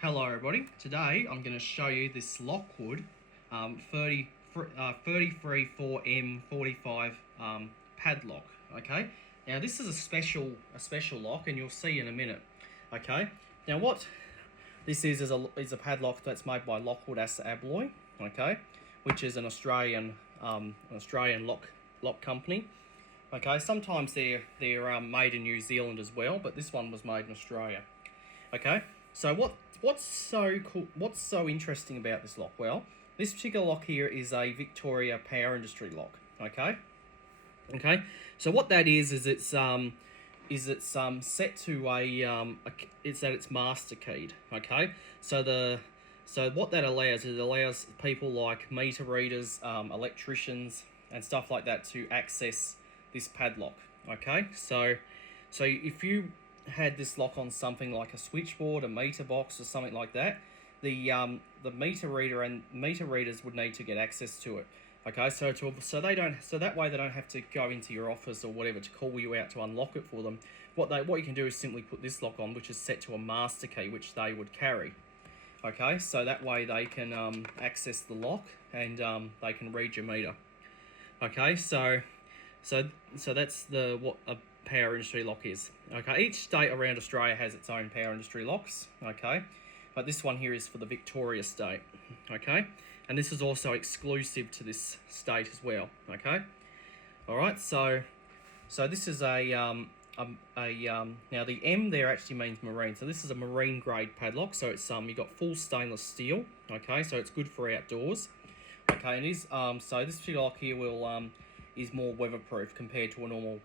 Hello everybody, today I'm going to show you this Lockwood 334M45 padlock, okay? Now this is a special lock and you'll see in a minute, okay? Now what this is a padlock that's made by Lockwood Assa Abloy, okay? Which is an Australian lock company. Okay, sometimes they're made in New Zealand as well, but this one was made in Australia. Okay, so what's so cool? What's so interesting about this lock? Well, this particular lock here is a Victoria Power Industry lock. Okay, so what that is it's set to it's master keyed. Okay, so what that allows is it allows people like meter readers, electricians, and stuff like that to access this padlock. Okay, so if you had this lock on something like a switchboard, a meter box, or something like that, the meter reader and meter readers would need to get access to it. Okay, so that way they don't have to go into your office or whatever to call you out to unlock it for them. What you can do is simply put this lock on, which is set to a master key, which they would carry. Okay, so that way they can access the lock and they can read your meter. Okay, so that's what a power industry lock is. Okay, each state around Australia has its own power industry locks. Okay, but this one here is for the Victoria state. Okay, and this is also exclusive to this state as well. Okay, all right. So this is now the M there actually means marine. So this is a marine grade padlock. So it's you got full stainless steel. Okay, so it's good for outdoors. Okay, and is so this particular lock here will is more weatherproof compared to a normal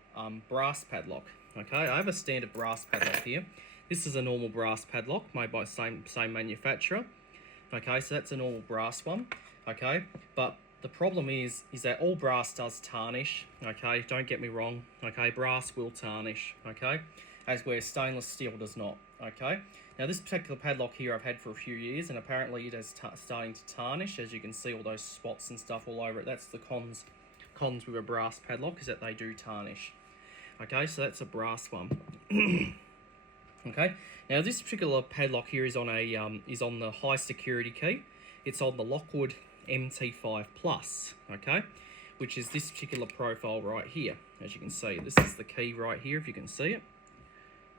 brass padlock. Okay, I have a standard brass padlock here. This is a normal brass padlock made by same manufacturer. Okay, so that's a normal brass one. Okay, but the problem is that all brass does tarnish. Okay, don't get me wrong. Okay, brass will tarnish. Okay, as where stainless steel does not. Okay, now this particular padlock here I've had for a few years, and apparently it is starting to tarnish. As you can see, all those spots and stuff all over it. That's the cons with a brass padlock, is that they do tarnish. Okay, so that's a brass one. Okay, now this particular padlock here is on the high security key. It's on the Lockwood MT5 Plus. Okay, which is this particular profile right here. As you can see, this is the key right here, if you can see it.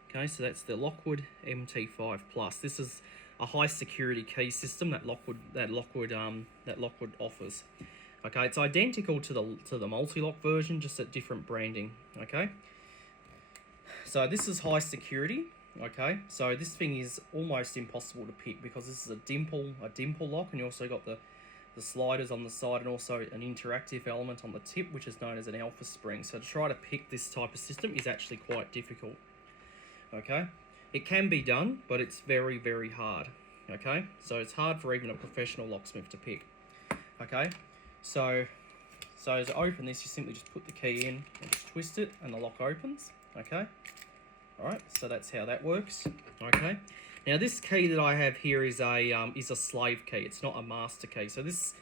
Okay, so that's the Lockwood MT5 Plus. This is a high security key system that Lockwood offers. Okay, it's identical to the multi-lock version, just at different branding. Okay, so this is high security. Okay, so this thing is almost impossible to pick because this is a dimple lock, and you also got the sliders on the side and also an interactive element on the tip, which is known as an alpha spring. So to try to pick this type of system is actually quite difficult. Okay, it can be done, but it's very, very hard. Okay, so it's hard for even a professional locksmith to pick. Okay, so to open this, you simply just put the key in and just twist it, and the lock opens. Okay, all right, so that's how that works. Okay, now this key that I have here is a slave key. It's not a master key. So this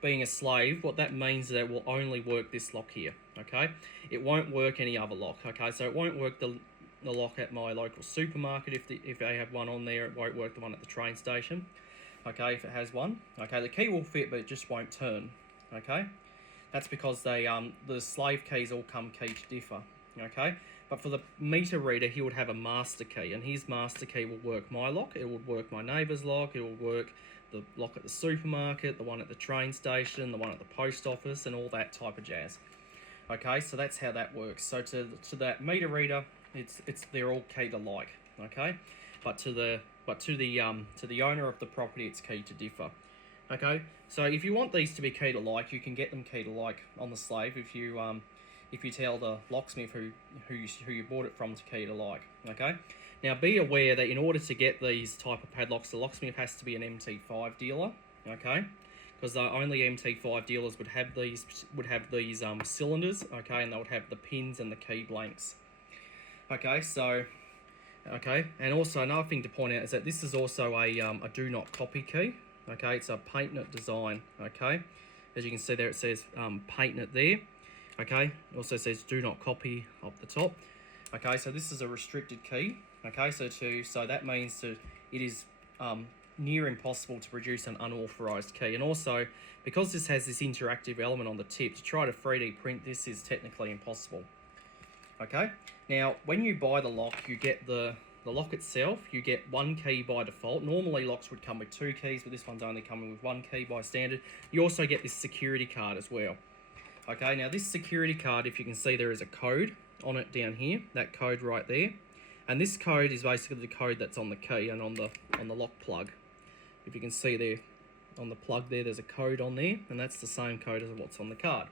being a slave, what that means is that it will only work this lock here. Okay, it won't work any other lock. Okay, so it won't work the lock at my local supermarket if they have one on there. It won't work the one at the train station. Okay, if it has one. Okay, the key will fit, but it just won't turn. Okay, that's because the slave keys all come key to differ. Okay, but for the meter reader, he would have a master key, and his master key will work my lock. It would work my neighbour's lock. It will work the lock at the supermarket, the one at the train station, the one at the post office, and all that type of jazz. Okay, so that's how that works. So to that meter reader, they're all keyed alike. Okay, but to the owner of the property, it's keyed to differ. Okay, so if you want these to be keyed alike, you can get them keyed alike on the slave if you tell the locksmith who you bought it from to key it alike. Okay, now be aware that in order to get these type of padlocks, the locksmith has to be an MT5 dealer. Okay, because the only MT5 dealers would have these cylinders. Okay, and they would have the pins and the key blanks. Okay, and also another thing to point out is that this is also a do not copy key. Okay, it's a PaintNet design. Okay, as you can see there, it says PaintNet there. Okay, it also says do not copy up the top. Okay, so this is a restricted key. Okay, so that means it is near impossible to produce an unauthorized key. And also, because this has this interactive element on the tip, to try to 3D print this is technically impossible. Okay, now when you buy the lock, you get the lock itself, you get one key by default. Normally locks would come with 2 keys, but this one's only coming with 1 key by standard. You also get this security card as well. Okay, now this security card, if you can see, there is a code on it down here, that code right there. And this code is basically the code that's on the key and on the lock plug. If you can see there on the plug there's a code on there, and that's the same code as what's on the card.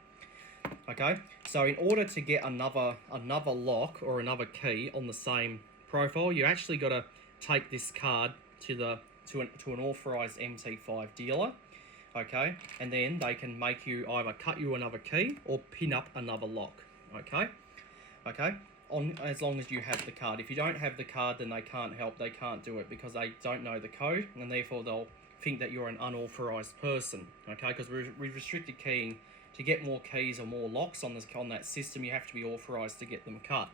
Okay, so in order to get another lock or another key on the same profile, you actually got to take this card to an authorized MT5 dealer. Okay, and then they can make you either cut you another key or pin up another lock. Okay, as long as you have the card. If you don't have the card, then they can't help. They can't do it because they don't know the code, and therefore they'll think that you're an unauthorized person. Okay, because we've restricted keying. To get more keys or more locks on that system, you have to be authorized to get them cut,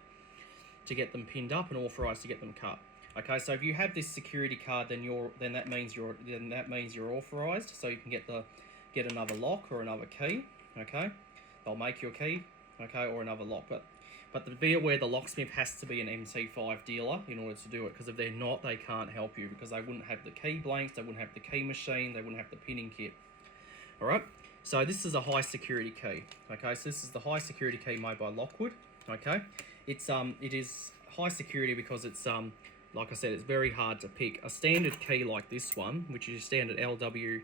to get them pinned up, and authorized to get them cut. Okay, so if you have this security card, then that means you're authorized, so you can get another lock or another key. Okay, they'll make your key. Okay, or another lock, but be aware the locksmith has to be an MT5 dealer in order to do it, because if they're not, they can't help you, because they wouldn't have the key blanks, they wouldn't have the key machine, they wouldn't have the pinning kit. All right. So this is a high security key. Okay, so this is the high security key made by Lockwood. Okay, it is high security because it's like I said, it's very hard to pick. A standard key like this one, which is standard LW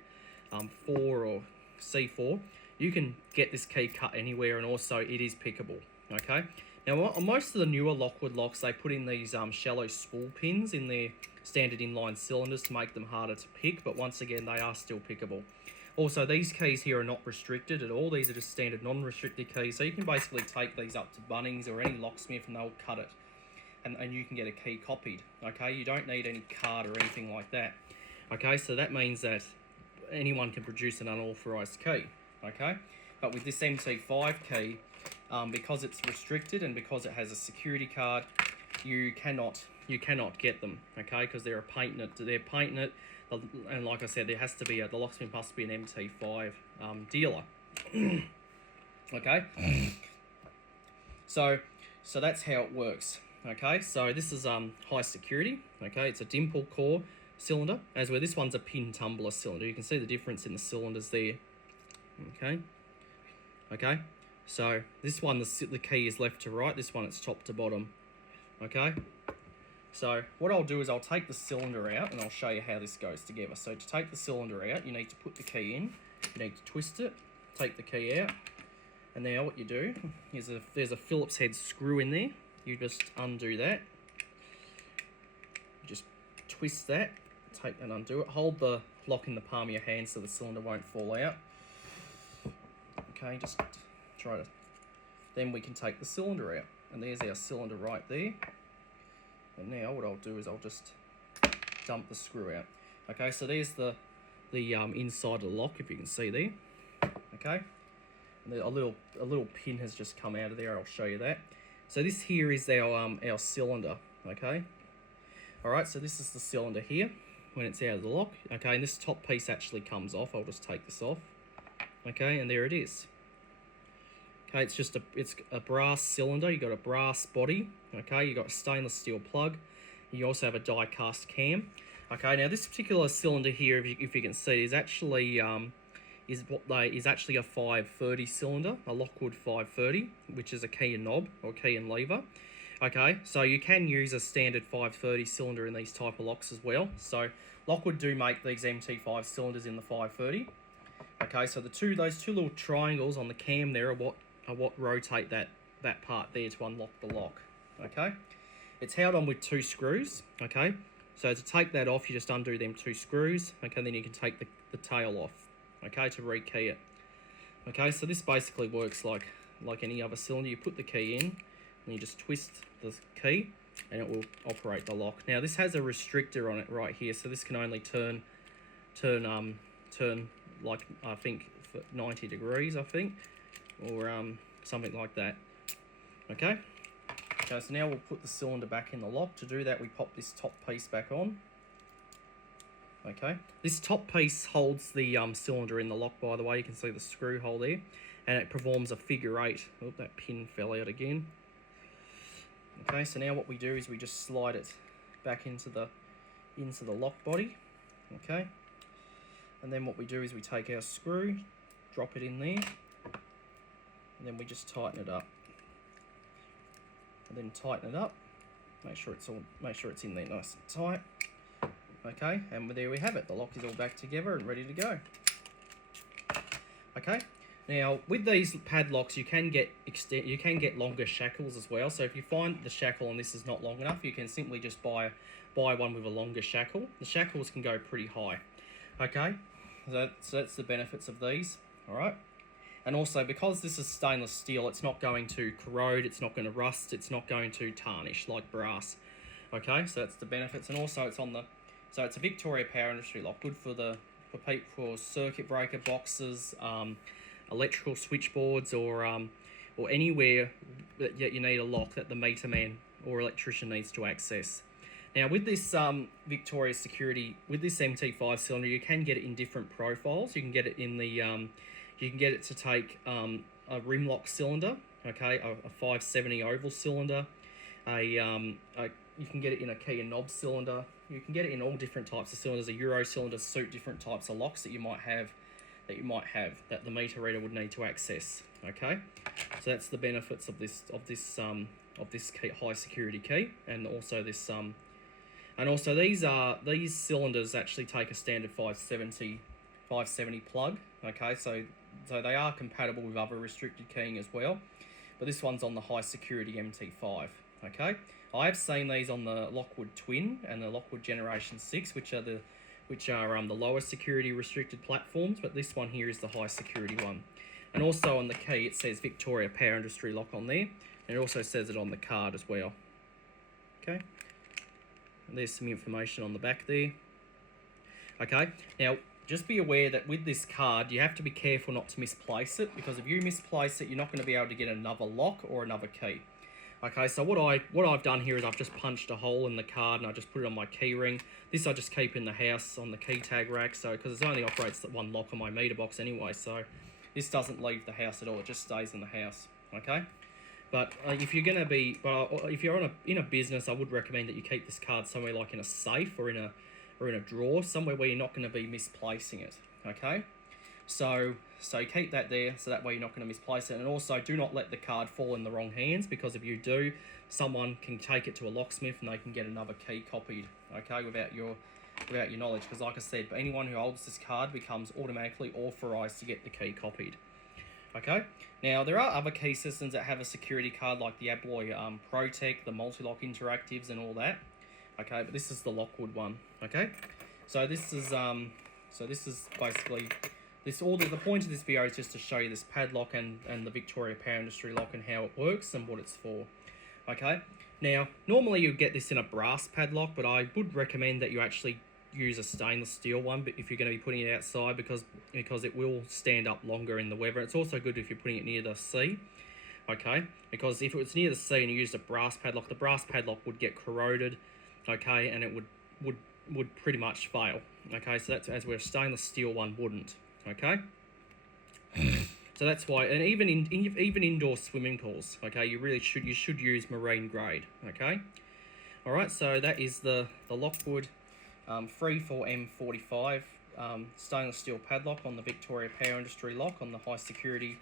4 or C4, you can get this key cut anywhere, and also it is pickable. Okay, now on most of the newer Lockwood locks, they put in these shallow spool pins in their standard inline cylinders to make them harder to pick, but once again, they are still pickable. Also, these keys here are not restricted at all. These are just standard non-restricted keys. So you can basically take these up to Bunnings or any locksmith and they'll cut it. And you can get a key copied. Okay, you don't need any card or anything like that. Okay, so that means that anyone can produce an unauthorized key. Okay, but with this MT5 key, because it's restricted and because it has a security card, you cannot get them. Okay, because they're painting it. And like I said, there has to be the locksmith must be an MT5 dealer. Okay, so that's how it works. Okay, so this is high security. Okay, it's a dimple core cylinder, as where this one's a pin tumbler cylinder. You can see the difference in the cylinders there. Okay, so this one the key is left to right. This one it's top to bottom. Okay. So what I'll do is I'll take the cylinder out and I'll show you how this goes together. So to take the cylinder out, you need to put the key in, you need to twist it, take the key out, and now what you do is there's a Phillips head screw in there. You just undo that, you just twist that, take and undo it, hold the lock in the palm of your hand so the cylinder won't fall out. Okay, just try to, then we can take the cylinder out, and there's our cylinder right there. And now what I'll do is I'll just dump the screw out. Okay, so there's the inside of the lock, if you can see there. Okay, and a little pin has just come out of there. I'll show you that. So this here is our cylinder. Okay, all right. So this is the cylinder here when it's out of the lock. Okay, and this top piece actually comes off. I'll just take this off. Okay, and there it is. Okay, it's a brass cylinder. You got a brass body. Okay, you got a stainless steel plug. You also have a die cast cam. Okay, now this particular cylinder here, if you can see, is actually actually a 530 cylinder, a Lockwood 530, which is a key and knob or key and lever. Okay, so you can use a standard 530 cylinder in these type of locks as well. So Lockwood do make these MT5 cylinders in the 530. Okay, so those two little triangles on the cam there are what rotate that part there to unlock the lock. Okay, it's held on with 2 screws. Okay, so to take that off, you just undo them 2 screws. Okay, then you can take the tail off. Okay, to rekey it. Okay, so this basically works like any other cylinder. You put the key in, and you just twist the key, and it will operate the lock. Now this has a restrictor on it right here, so this can only turn like I think for 90 degrees, I think, or something like that. Okay, so now we'll put the cylinder back in the lock. To do that, we pop this top piece back on. Okay, this top piece holds the cylinder in the lock, by the way. You can see the screw hole there, and it performs a figure 8. Oh, that pin fell out again. Okay, so now what we do is we just slide it back into the lock body. Okay, and then what we do is we take our screw, drop it in there, and then we just tighten it up. And then tighten it up. Make sure it's in there nice and tight. Okay, and there we have it. The lock is all back together and ready to go. Okay, now with these padlocks, you can get longer shackles as well. So if you find the shackle and this is not long enough, you can simply just buy one with a longer shackle. The shackles can go pretty high. Okay, so that's the benefits of these. All right, and also because this is stainless steel, it's not going to corrode, it's not going to rust, it's not going to tarnish like brass. Okay, so that's the benefits, and also it's a Victoria Power Industry lock, good for circuit breaker boxes, electrical switchboards, or anywhere that you need a lock that the meter man or electrician needs to access. Now with this Victoria Security, with this MT5 cylinder, you can get it in different profiles. You can get it in the you can get it to take a rim lock cylinder, okay, a 570 oval cylinder, you can get it in a key and knob cylinder. You can get it in all different types of cylinders. A Euro cylinder suit different types of locks that you might have that the meter reader would need to access. Okay, so that's the benefits of this key, high security key, and also this these cylinders actually take a standard 570 plug. Okay, so they are compatible with other restricted keying as well, but this one's on the high security MT5. Okay, I have seen these on the Lockwood Twin and the Lockwood Generation 6, which are the lower security restricted platforms, but this one here is the high security one. And also on the key it says Victoria Power Industry lock on there, and it also says it on the card as well. Okay, and there's some information on the back there. Okay, now just be aware that with this card you have to be careful not to misplace it, because if you misplace it, you're not going to be able to get another lock or another key. Okay, so what I've done here is I've just punched a hole in the card and I just put it on my key ring. This I just keep in the house on the key tag rack, so because it only operates at one lock on my meter box anyway, so this doesn't leave the house at all. It just stays in the house. Okay, but if you're in a business, I would recommend that you keep this card somewhere like in a safe or in a drawer, somewhere where you're not going to be misplacing it. Okay, so keep that there, so that way you're not going to misplace it. And also do not let the card fall in the wrong hands, because if you do, someone can take it to a locksmith and they can get another key copied, okay, without your knowledge. Because like I said, anyone who holds this card becomes automatically authorized to get the key copied. Okay, now there are other key systems that have a security card, like the Abloy ProTech, the Multi-Lock Interactives and all that. Okay, but this is the Lockwood one. Okay, so this is basically the point of this video is just to show you this padlock and the Victoria Power Industry lock and how it works and what it's for. Okay, now normally you get this in a brass padlock, but I would recommend that you actually use a stainless steel one, but if you're going to be putting it outside, because it will stand up longer in the weather. It's also good if you're putting it near the sea. Okay, because if it was near the sea and you used a brass padlock, the brass padlock would get corroded. Okay, and it would pretty much fail. Okay, so that's where a stainless steel one wouldn't. Okay, so that's why, and even indoor swimming pools, okay, you should use marine grade. Okay, all right, so that is the Lockwood 34M45 stainless steel padlock on the Victoria Power Industry lock on the high security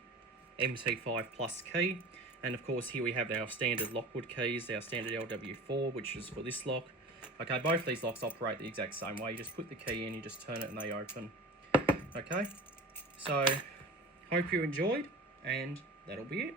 MT5 Plus key. And of course here we have our standard Lockwood keys, our standard LW4, which is for this lock. Okay, both these locks operate the exact same way. You just put the key in, you just turn it and they open. Okay, so hope you enjoyed, and that'll be it.